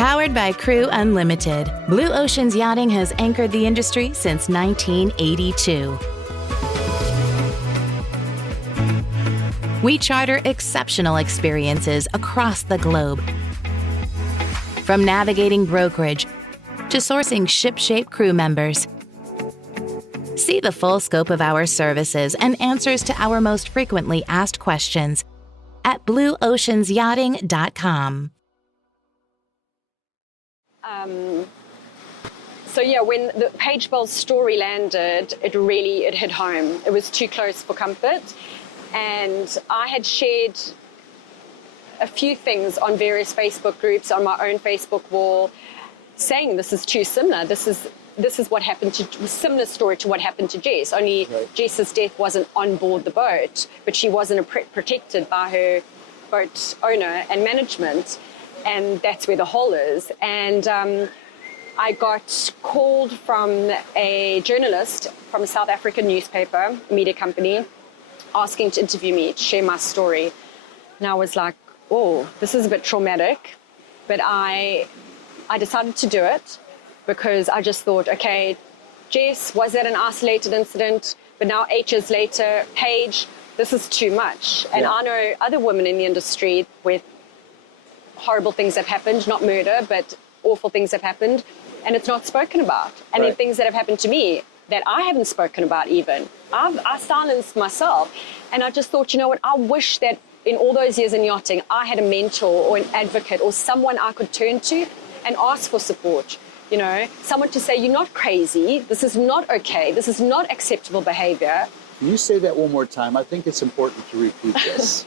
Powered by Crew Unlimited, Blue Ocean's Yachting has anchored the industry since 1982. We charter exceptional experiences across the globe. From navigating brokerage to sourcing ship-shape crew members. See the full scope of our services and answers to our most frequently asked questions at blueoceansyachting.com. So yeah, when the Paige Bell's story landed, it hit home. It was too close for comfort. And I had shared a few things on various Facebook groups, on my own Facebook wall, saying this is too similar. This is what happened to, a similar story to what happened to Jess, only right. Jess's death wasn't on board the boat, but she wasn't protected by her boat owner and management. And that's where the hole is. And I got called from a journalist from a South African newspaper, media company, asking to interview me, to share my story. And I was like, oh, this is a bit traumatic. But I decided to do it because I just thought, okay, Jess, was that an isolated incident? But now 8 years later, Paige, this is too much. And I know other women in the industry with horrible things have happened, not murder, but awful things have happened, and it's not spoken about. And then things that have happened to me that I haven't spoken about even. I silenced myself. And I just thought, you know what, I wish that in all those years in yachting, I had a mentor or an advocate or someone I could turn to and ask for support. You know, someone to say, you're not crazy, this is not okay, this is not acceptable behavior. Can you say that one more time? I think it's important to repeat this.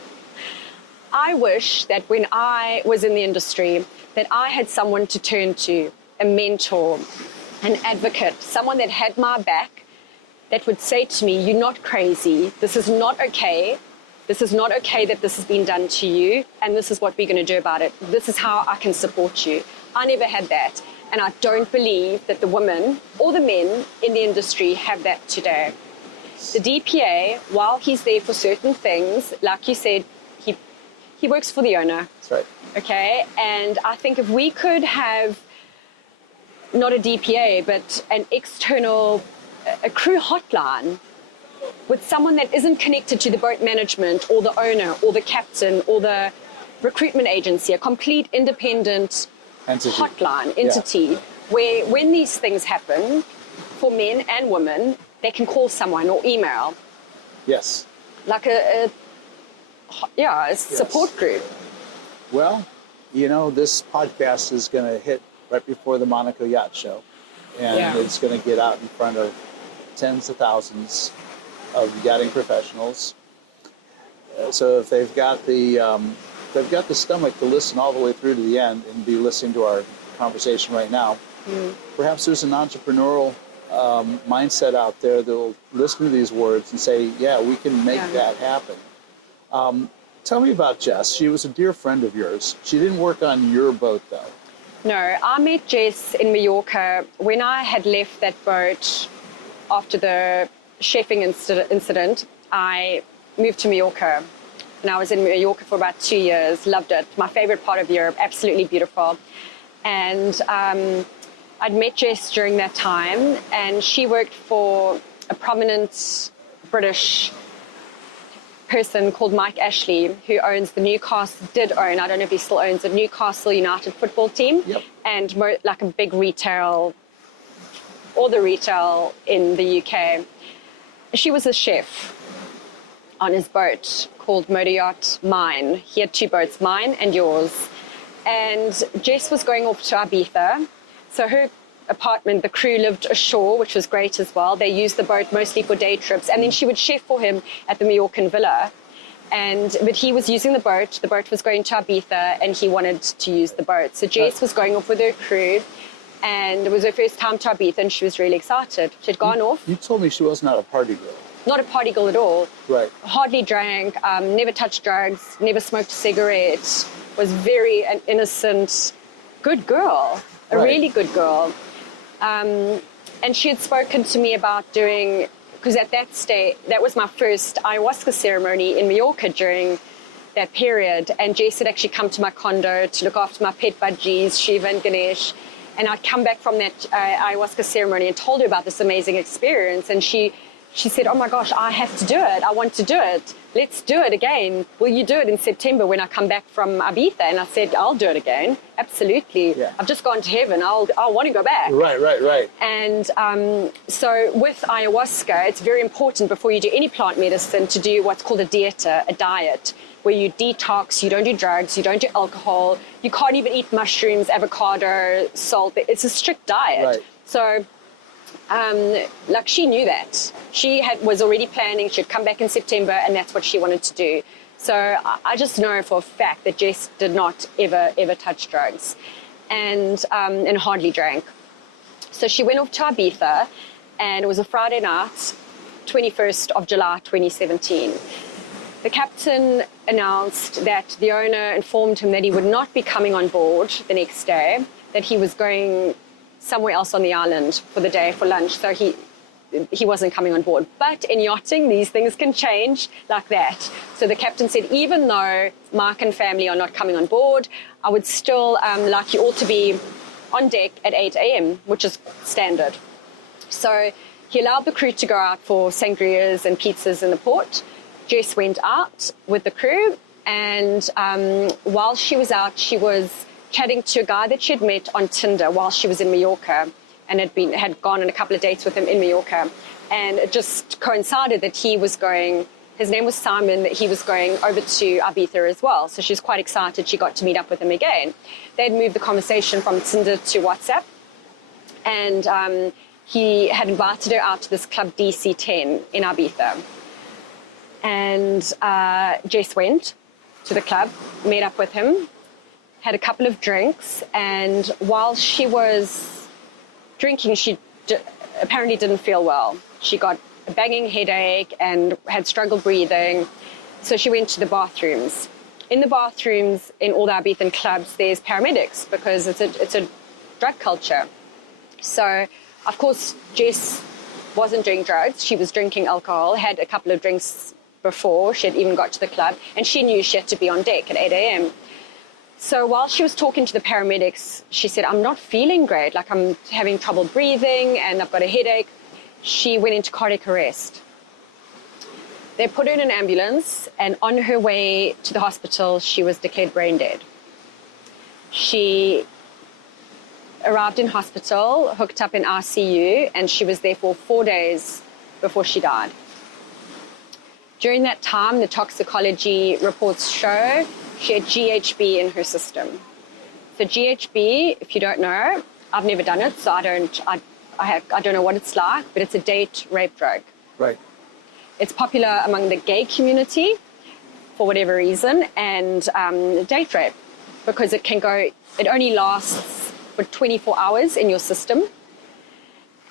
I wish that when I was in the industry, that I had someone to turn to, a mentor, an advocate, someone that had my back, that would say to me, you're not crazy, this is not okay. This is not okay that this has been done to you, and this is what we're going to do about it. This is how I can support you. I never had that, and I don't believe that the women or the men in the industry have that today. The DPA, while he's there for certain things, like you said, he works for the owner. That's right. Okay, and I think if we could have not a DPA, but an external, a crew hotline with someone that isn't connected to the boat management or the owner or the captain or the recruitment agency, a complete independent hotline entity, where when these things happen, for men and women, they can call someone or email. Yes. Like a support group. Well, you know, this podcast is going to hit right before the Monaco Yacht Show, and it's going to get out in front of tens of thousands of yachting professionals. So if they've got the stomach to listen all the way through to the end and be listening to our conversation right now, perhaps there's an entrepreneurial mindset out there that will listen to these words and say, yeah, we can make that happen. Tell me about Jess. She was a dear friend of yours. She didn't work on your boat, though. No, I met Jess in Mallorca when I had left that boat after the chefing incident. I moved to Mallorca, and I was in Mallorca for about 2 years. Loved it. My favorite part of Europe. Absolutely beautiful. And I'd met Jess during that time, and she worked for a prominent British person called Mike Ashley, who owns the did own, I don't know if he still owns, the Newcastle United football team, and like a big retail, all the retail in the UK. She was a chef on his boat called Motor Yacht Mine. He had 2 boats, mine and yours. And Jess was going off to Ibiza, so her apartment, the crew lived ashore, which was great as well. They used the boat mostly for day trips, and then she would chef for him at the Mallorcan villa. But he was using the boat was going to Ibiza, and he wanted to use the boat. So Jess was going off with her crew, and it was her first time to Ibiza, and she was really excited. She'd gone off. You told me she was not a party girl. Not a party girl at all. Right. Hardly drank, never touched drugs, never smoked a cigarette, was very an innocent, good girl, a really good girl. And she had spoken to me about doing, because at that stage, that was my first ayahuasca ceremony in Mallorca during that period. And Jess had actually come to my condo to look after my pet budgies, Shiva and Ganesh. And I'd come back from that ayahuasca ceremony and told her about this amazing experience. And she said, oh my gosh, I have to do it. I want to do it. Let's do it again. Will you do it in September when I come back from Ibiza? And I said, I'll do it again. Absolutely. Yeah. I've just gone to heaven. I want to go back. Right. And so with ayahuasca, it's very important before you do any plant medicine to do what's called a dieta, a diet, where you detox, you don't do drugs, you don't do alcohol, you can't even eat mushrooms, avocado, salt. It's a strict diet. Right. So like she knew that. She was already planning, she'd come back in September, and that's what she wanted to do. So I just know for a fact that Jess did not ever touch drugs and hardly drank. So she went off to Ibiza, and it was a Friday night, 21st of July, 2017. The captain announced that the owner informed him that he would not be coming on board the next day, that he was going somewhere else on the island for the day for lunch, so he wasn't coming on board. But in yachting, these things can change like that. So the captain said, even though Mark and family are not coming on board, I would still like you all to be on deck at 8 a.m., which is standard. So he allowed the crew to go out for sangrias and pizzas in the port. Jess went out with the crew, and while she was out, she was chatting to a guy that she had met on Tinder while she was in Mallorca, and had gone on a couple of dates with him in Mallorca. And it just coincided that he was going, his name was Simon, that he was going over to Ibiza as well. So she was quite excited she got to meet up with him again. They'd moved the conversation from Tinder to WhatsApp, and he had invited her out to this club DC10 in Ibiza. And Jess went to the club, met up with him, had a couple of drinks, and while she was drinking, she apparently didn't feel well. She got a banging headache and had struggle breathing, so she went to the bathrooms. In the bathrooms in all the Ibizan clubs, there's paramedics because it's a drug culture. So, of course, Jess wasn't doing drugs. She was drinking alcohol, had a couple of drinks before she had even got to the club, and she knew she had to be on deck at 8 a.m. So while she was talking to the paramedics, she said, I'm not feeling great, like I'm having trouble breathing and I've got a headache. She went into cardiac arrest. They put her in an ambulance, and on her way to the hospital, she was declared brain dead. She arrived in hospital, hooked up in ICU, and she was there for 4 days before she died. During that time, the toxicology reports show she had GHB in her system. So GHB, if you don't know, I've never done it, so I don't know what it's like, but it's a date rape drug. Right. It's popular among the gay community for whatever reason, and date rape, because it only lasts for 24 hours in your system.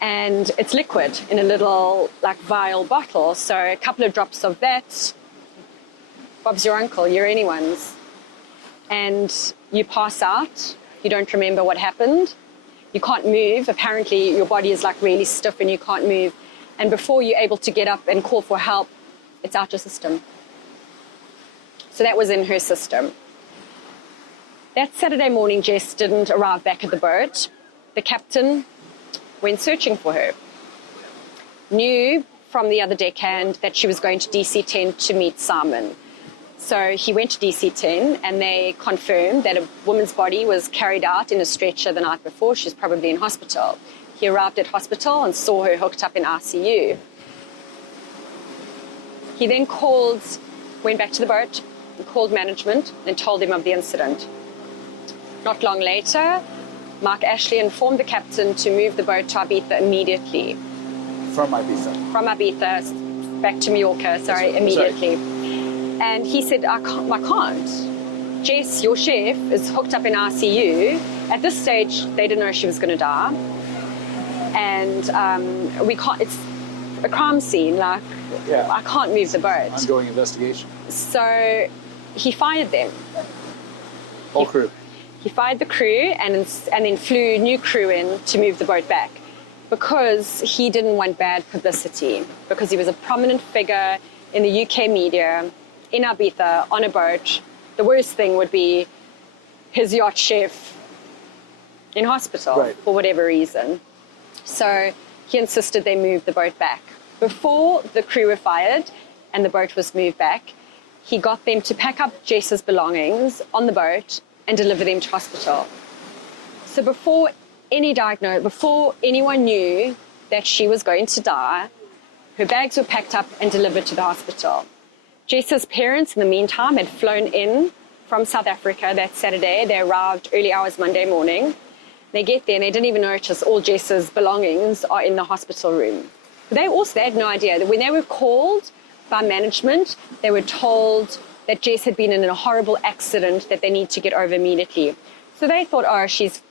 And it's liquid in a little vial bottle. So a couple of drops of that, Bob's your uncle, you're anyone's. And you pass out, you don't remember what happened, you can't move. Apparently your body is really stiff and you can't move. And before you're able to get up and call for help, it's out your system. So that was in her system. That Saturday morning, Jess didn't arrive back at the boat. The captain went searching for her. Knew from the other deckhand that she was going to DC10 to meet Simon. So he went to DC10, and they confirmed that a woman's body was carried out in a stretcher the night before. She's probably in hospital. He arrived at hospital and saw her hooked up in ICU. He then went back to the boat, and called management and told them of the incident. Not long later, Mark Ashley informed the captain to move the boat to Ibiza immediately. From Ibiza? From Ibiza, back to Mallorca, immediately. And he said, I can't. Jess, your chef, is hooked up in ICU. At this stage, they didn't know she was going to die. And we can't, it's a crime scene, I can't move the boat. Ongoing investigation. So he fired them. Whole crew? He fired the crew and then flew new crew in to move the boat back, because he didn't want bad publicity, because he was a prominent figure in the UK media. in Ibiza on a boat, the worst thing would be his yacht chef in hospital for whatever reason. So he insisted they move the boat back. Before the crew were fired and the boat was moved back, he got them to pack up Jess's belongings on the boat and deliver them to hospital. So before anyone knew that she was going to die, her bags were packed up and delivered to the hospital. Jess's parents, in the meantime, had flown in from South Africa that Saturday. They arrived early hours Monday morning. They get there and they didn't even notice all Jess's belongings are in the hospital room. They had no idea that when they were called by management, they were told that Jess had been in a horrible accident that they need to get over immediately. So they thought, oh, she's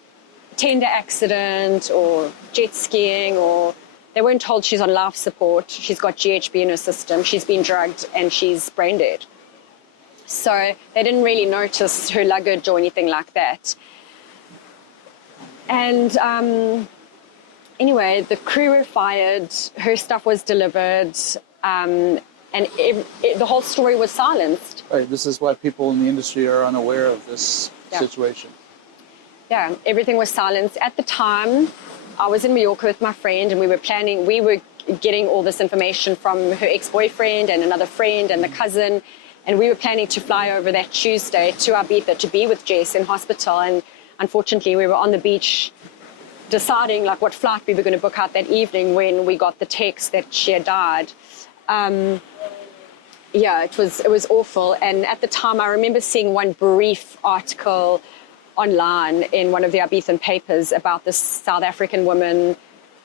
tender accident or jet skiing, or they weren't told she's on life support. She's got GHB in her system. She's been drugged and she's brain dead. So they didn't really notice her luggage or anything like that. And anyway, the crew were fired. Her stuff was delivered. And the whole story was silenced. Right. This is why people in the industry are unaware of this situation. Yeah, everything was silenced. At the time, I was in Mallorca with my friend, and we were getting all this information from her ex-boyfriend and another friend and the cousin, and we were planning to fly over that Tuesday to Ibiza to be with Jess in hospital. And unfortunately, we were on the beach deciding like what flight we were going to book out that evening when we got the text that she had died. It was awful. And at the time, I remember seeing one brief article online in one of the Ibizan papers about this South African woman,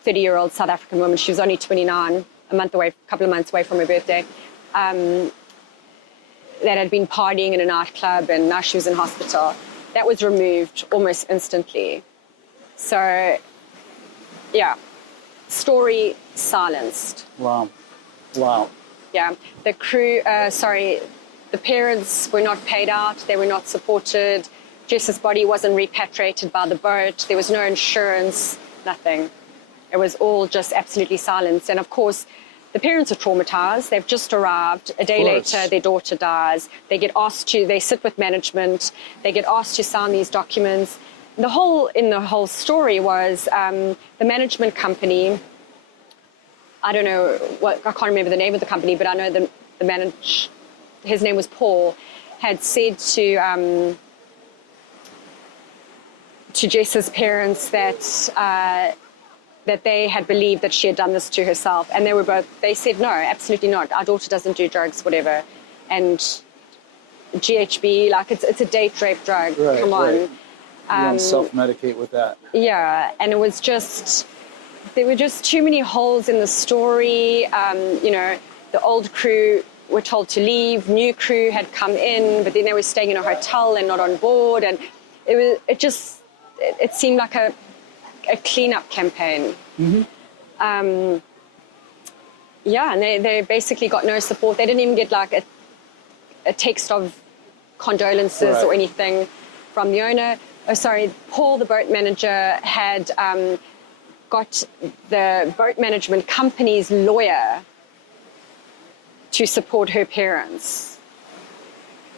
30-year-old South African woman. She was only 29, a couple of months away from her birthday, that had been partying in a nightclub, and now she was in hospital. That was removed almost instantly. So, yeah, story silenced. Wow. Yeah, the crew, the parents were not paid out. They were not supported. Jess's body wasn't repatriated by the boat. There was no insurance, nothing. It was all just absolutely silenced. And of course, the parents are traumatized. They've just arrived. A day later, their daughter dies. They sit with management. They get asked to sign these documents. In the whole story was the management company. I don't know I can't remember the name of the company, but I know his name was Paul, had said to Jess's parents that they had believed that she had done this to herself, and they said no, absolutely not. Our daughter doesn't do drugs, whatever. And GHB, like it's a date rape drug. Right, come on. You don't self-medicate with that. Yeah, and it was there were just too many holes in the story. The old crew were told to leave. New crew had come in, but then they were staying in a hotel and not on board. And it seemed like a cleanup campaign. Mm-hmm. And they basically got no support. They didn't even get like a text of condolences or anything from the owner. Paul, the boat manager, had got the boat management company's lawyer to support her parents.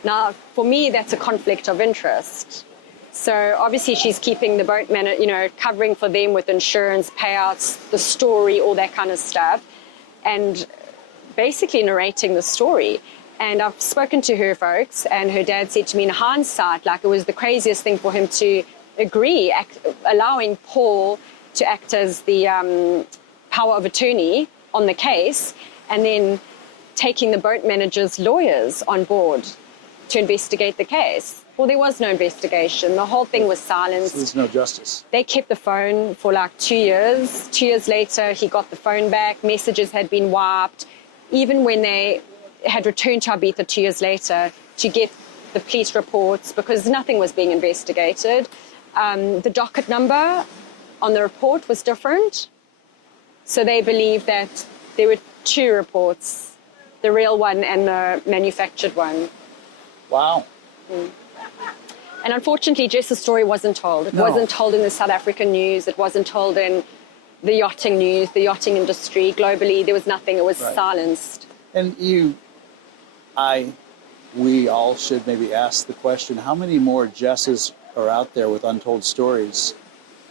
Now, for me, that's a conflict of interest. So obviously she's keeping the boat covering for them with insurance payouts, the story, all that kind of stuff, and basically narrating the story. And I've spoken to her folks, and her dad said to me in hindsight, like it was the craziest thing for him to agree, allowing Paul to act as the power of attorney on the case, and then taking the boat manager's lawyers on board to investigate the case. Well, there was no investigation. The whole thing was silenced. There's no justice. They kept the phone for like 2 years. 2 years later, he got the phone back. Messages had been wiped. Even when they had returned to Ibiza 2 years later to get the police reports, because nothing was being investigated, the docket number on the report was different. So they believed that there were two reports, the real one and the manufactured one. Wow. Mm. And unfortunately, Jess's story wasn't told. It wasn't told in the South African news. It wasn't told in the yachting news, the yachting industry. Globally, there was nothing. It was silenced. And I we all should maybe ask the question, how many more Jesses are out there with untold stories?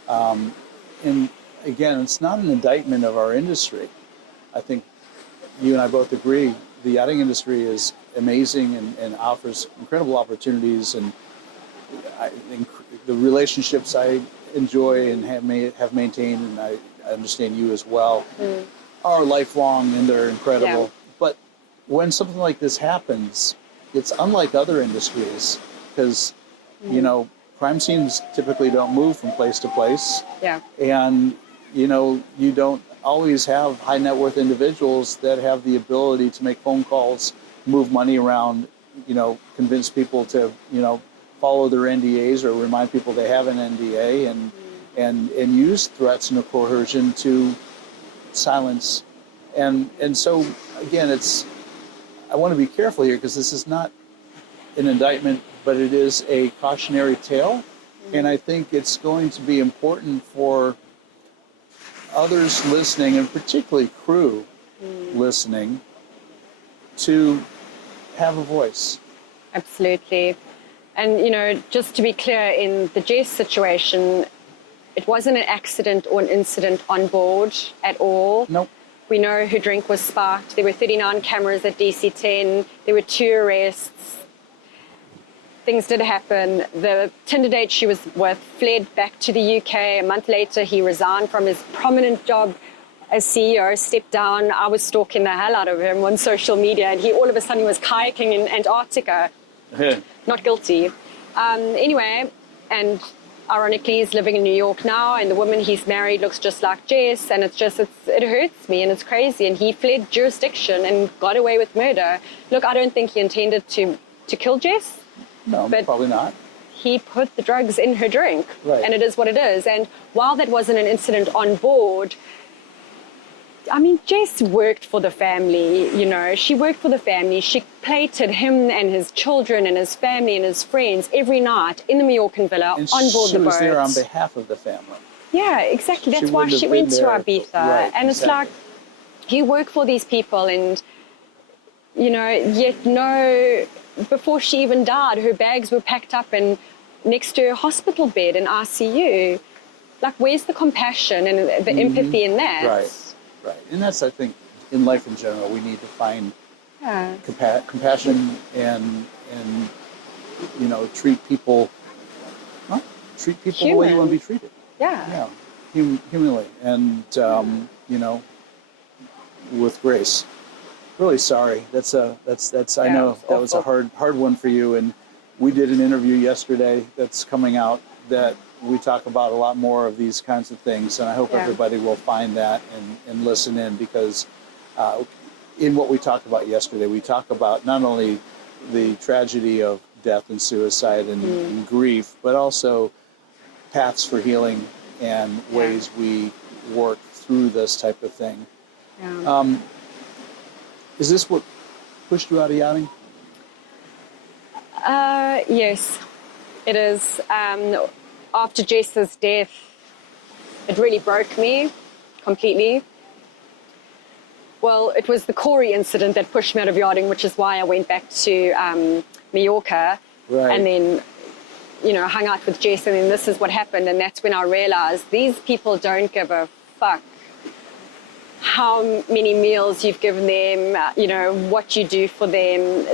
And again, it's not an indictment of our industry. I think you and I both agree the yachting industry is amazing and offers incredible opportunities, and I think the relationships I enjoy and have maintained, and I understand you as well, are lifelong and they're incredible. Yeah. But when something like this happens, it's unlike other industries because, you know, crime scenes typically don't move from place to place. Yeah. And, you know, you don't always have high net worth individuals that have the ability to make phone calls, move money around, you know, convince people to, you know, follow their NDAs or remind people they have an NDA and use threats and coercion to silence. And so, again, I want to be careful here because this is not an indictment, but it is a cautionary tale. And I think it's going to be important for others listening, and particularly crew listening, to have a voice. Absolutely. And, you know, just to be clear, in the Jess situation, it wasn't an accident or an incident on board at all. Nope. We know her drink was sparked. There were 39 cameras at DC-10. There were 2 arrests. Things did happen. The Tinder date she was with fled back to the UK. A month later, he resigned from his prominent job as CEO, stepped down. I was stalking the hell out of him on social media, and he all of a sudden was kayaking in Antarctica. Not guilty. Anyway, and ironically, he's living in New York now, and the woman he's married looks just like Jess, and it hurts me, and it's crazy. And he fled jurisdiction and got away with murder. Look, I don't think he intended to kill Jess. No, but probably not. He put the drugs in her drink, right. And it is what it is. And while that wasn't an incident on board, I mean, Jess worked for the family, you know. She worked for the family. She plated him and his children and his family and his friends every night in the Mallorcan villa and on board the boat. She was there on behalf of the family. Yeah, exactly. That's why she went to Ibiza. Right, and it's like, you work for these people and, you know, yet no... Before she even died, her bags were packed up and next to her hospital bed in ICU. Like, where's the compassion and the empathy in that? Right. And that's, I think, in life in general, we need to find compassion and you know, treat people the way you want to be treated. Yeah. Humanly and you know, with grace. Really sorry. That's I know that was a hard one for you, and we did an interview yesterday that's coming out that we talk about a lot more of these kinds of things, and I hope everybody will find that and listen in, because in what we talked about yesterday, we talk about not only the tragedy of death and suicide and grief, but also paths for healing and ways we work through this type of thing. Is this what pushed you out of yachting? Yes, it is. After Jess's death, it really broke me completely. Well, it was the Corey incident that pushed me out of yachting, which is why I went back to Mallorca. Right. And then, you know, hung out with Jess, and then this is what happened. And that's when I realized these people don't give a fuck how many meals you've given them, you know, what you do for them.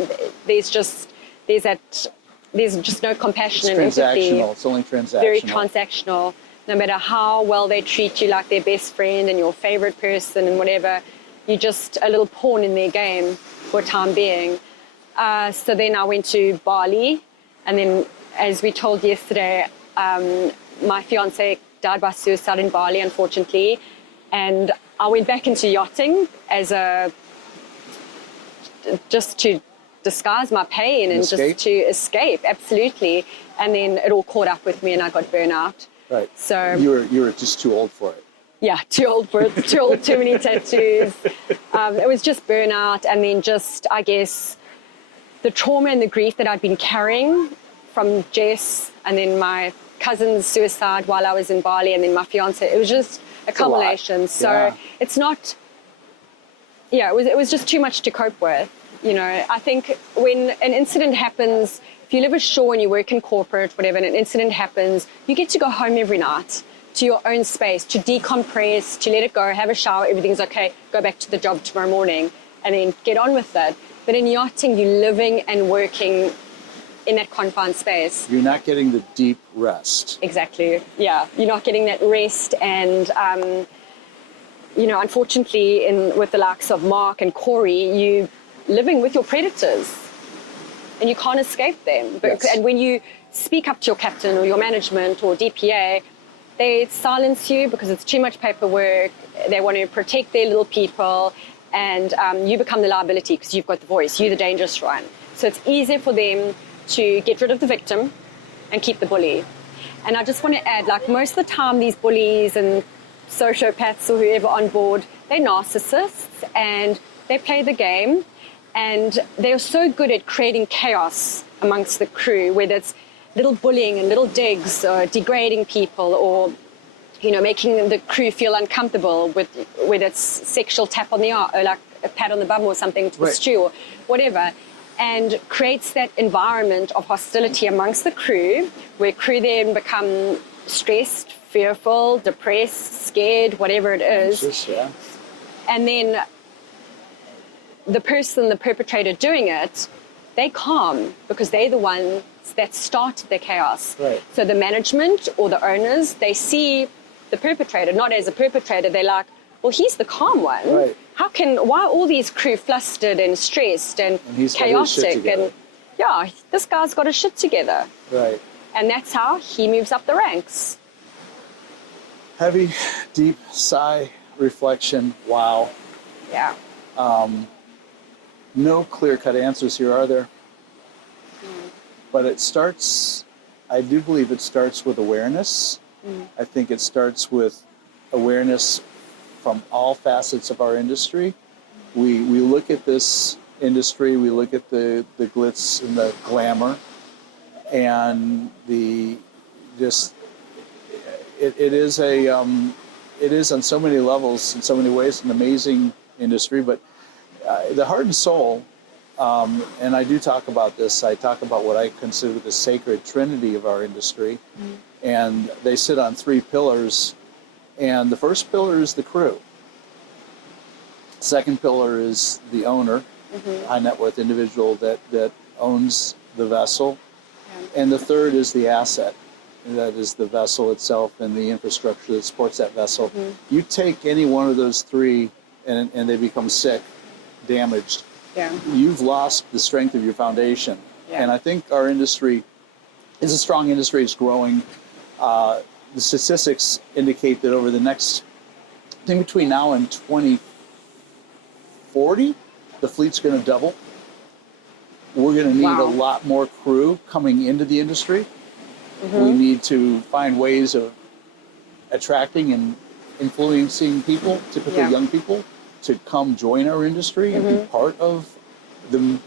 There's just no compassion and empathy. It's only transactional. Very transactional. No matter how well they treat you like their best friend and your favorite person and whatever, you're just a little pawn in their game for a time being. So then I went to Bali, and then, as we told yesterday, my fiance died by suicide in Bali, unfortunately, and I went back into yachting just to disguise my pain and just to escape, absolutely. And then it all caught up with me, and I got burnout. Right. So you were just too old for it. Yeah, too old for it. Too many tattoos. It was just burnout, and then just, I guess, the trauma and the grief that I'd been carrying from Jess, and then my cousin's suicide while I was in Bali, and then my fiance. It was just a culmination. So it's not. Yeah, it was just too much to cope with. You know, I think when an incident happens, if you live ashore and you work in corporate, whatever, and an incident happens, you get to go home every night to your own space, to decompress, to let it go, have a shower, everything's okay, go back to the job tomorrow morning, and then get on with it. But in yachting, you're living and working in that confined space. You're not getting the deep rest. Exactly, yeah. You're not getting that rest, and you know, unfortunately, with the likes of Mark and Corey, you living with your predators, and you can't escape them. Yes. And when you speak up to your captain or your management or DPA, they silence you because it's too much paperwork. They want to protect their little people, and you become the liability because you've got the voice. You're the dangerous one. So it's easier for them to get rid of the victim and keep the bully. And I just want to add, like, most of the time these bullies and sociopaths or whoever on board, they're narcissists and they play the game, and they're so good at creating chaos amongst the crew, whether it's little bullying and little digs or degrading people, or, you know, making the crew feel uncomfortable with, whether it's sexual tap on the arm or like a pat on the bum or something to the stew or whatever, and creates that environment of hostility amongst the crew, where crew then become stressed, fearful, depressed, scared, whatever it is. Anxious, yeah. And then the person, the perpetrator doing it, they calm because they're the ones that started the chaos. Right. So the management or the owners, they see the perpetrator not as a perpetrator. They're like, well, he's the calm one. Right. Why are all these crew flustered and stressed and he's got his shit chaotic? together. And yeah, this guy's got his shit together. Right. And that's how he moves up the ranks. Heavy, deep sigh, reflection. Wow. Yeah. No clear-cut answers here, are there? But it starts, I do believe it starts with awareness. I think it starts with awareness from all facets of our industry. We look at this industry, we look at the glitz and the glamour, and it is on so many levels, in so many ways, an amazing industry. But the heart and soul, and I do talk about this, I talk about what I consider the sacred trinity of our industry, and they sit on three pillars, and the first pillar is the crew. Second pillar is the owner, high net worth individual that owns the vessel, and the third is the asset. That is the vessel itself and the infrastructure that supports that vessel. You take any one of those three and they become sick, damaged, you've lost the strength of your foundation. And I think our industry is a strong industry. It's growing. The statistics indicate that over the next, I think between now and 2040, the fleet's going to double. We're going to need a lot more crew coming into the industry. We need to find ways of attracting and influencing people, typically young people, to come join our industry and be part of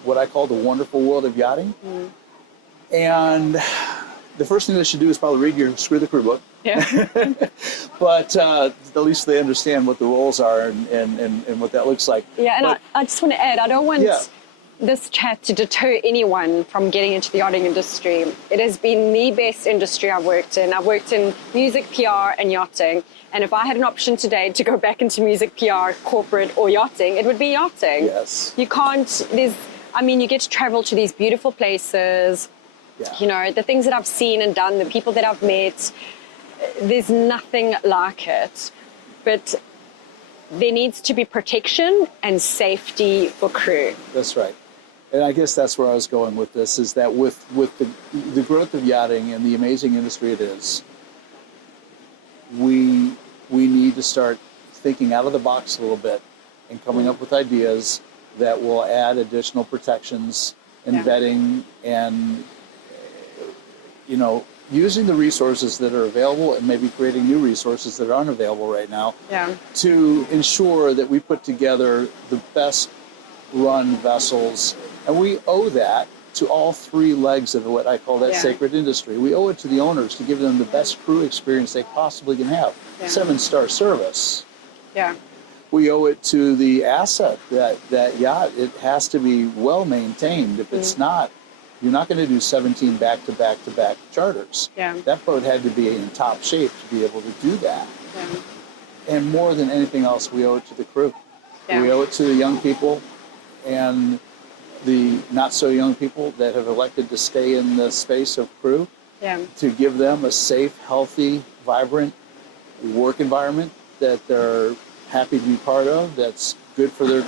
what I call the wonderful world of yachting. And the first thing they should do is probably read your Screw the Crew book. But at least they understand what the roles are and what that looks like. I just want to add, I don't want this chat to deter anyone from getting into the yachting industry. It has been the best industry I've worked in. I've worked in music, PR, and yachting. And if I had an option today to go back into music, PR, corporate, or yachting, it would be yachting. Yes. You can't, you get to travel to these beautiful places. You know, the things that I've seen and done, the people that I've met, there's nothing like it. But there needs to be protection and safety for crew. That's right. And I guess that's where I was going with this, is that with the growth of yachting and the amazing industry it is, we need to start thinking out of the box a little bit and coming up with ideas that will add additional protections and vetting and, using the resources that are available and maybe creating new resources that are unavailable right now to ensure that we put together the best run vessels. And we owe that to all three legs of what I call that sacred industry. We owe it to the owners to give them the best crew experience they possibly can have. 7-star service. we owe it to the asset, that yacht. It has to be well maintained. If it's not, you're not going to do 17 back-to-back charters. Yeah. That boat had to be in top shape to be able to do that. Yeah. And more than anything else, we owe it to the crew. Yeah. We owe it to the young people and the not so young people that have elected to stay in the space of crew, to give them a safe, healthy, vibrant work environment that they're happy to be part of, that's good for their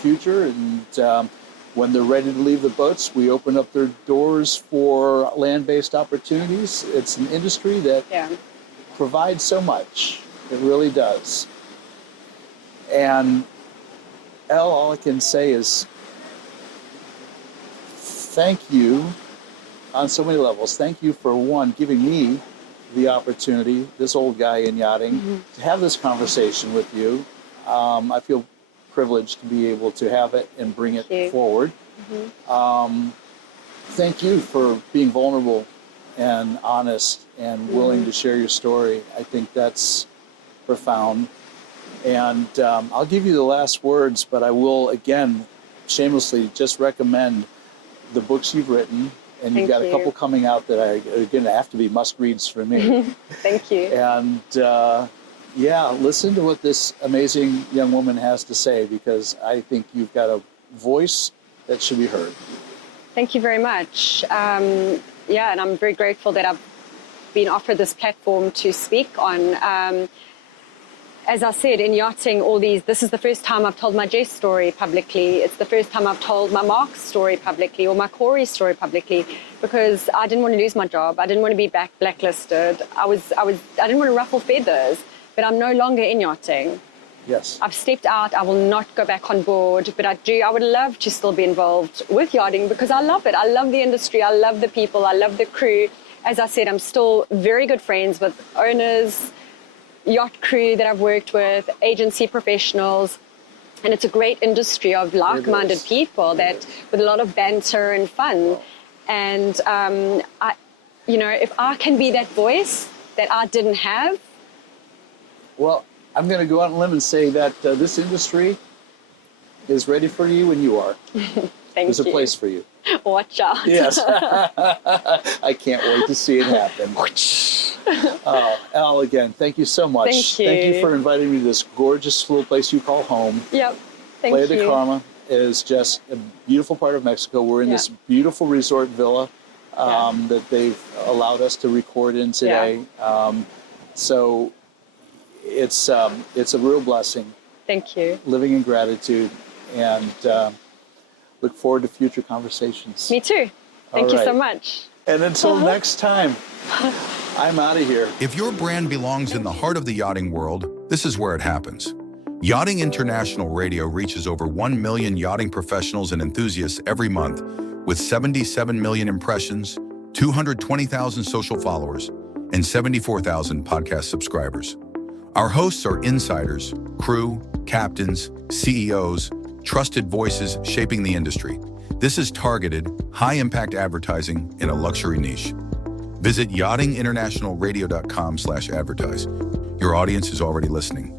future. And when they're ready to leave the boats, we open up their doors for land-based opportunities. It's an industry that provides so much. It really does. And Elle, all I can say is thank you on so many levels. Thank you for, one, giving me the opportunity, this old guy in yachting, to have this conversation with you. I feel privileged to be able to have it and bring it forward. Thank you for being vulnerable and honest and willing to share your story. I think that's profound. And I'll give you the last words, but I will, again, shamelessly just recommend the books you've written. And you've got a couple coming out that are going to have to be must-reads for me. Thank you. And listen to what this amazing young woman has to say, because I think you've got a voice that should be heard. Thank you very much. And I'm very grateful that I've been offered this platform to speak on. As I said, in yachting, this is the first time I've told my Jess story publicly. It's the first time I've told my Mark's story publicly or my Corey story publicly, because I didn't want to lose my job. I didn't want to be blacklisted. I didn't want to ruffle feathers, but I'm no longer in yachting. Yes. I've stepped out. I will not go back on board, but I would love to still be involved with yachting because I love it. I love the industry. I love the people. I love the crew. As I said, I'm still very good friends with owners, yacht crew that I've worked with, agency professionals, and it's a great industry of like-minded people that with a lot of banter and fun. Wow. And if I can be that voice that I didn't have. Well, I'm going to go out on a limb and say that this industry is ready for you when you are. There's a place for you. Watch out. Yes. I can't wait to see it happen. Elle, again, thank you so much. Thank you. Thank you for inviting me to this gorgeous little place you call home. Yep. Thank you. Playa del Carmen is just a beautiful part of Mexico. We're in this beautiful resort villa that they've allowed us to record in today. So it's a real blessing. Thank you. Living in gratitude, and look forward to future conversations. Me too. Thank you so much. And until next time, I'm out of here. If your brand belongs in the heart of the yachting world, this is where it happens. Yachting International Radio reaches over 1 million yachting professionals and enthusiasts every month, with 77 million impressions, 220,000 social followers, and 74,000 podcast subscribers. Our hosts are insiders, crew, captains, CEOs, trusted voices shaping the industry. This is targeted, high-impact advertising in a luxury niche. Visit yachtinginternationalradio.com/advertise. Your audience is already listening.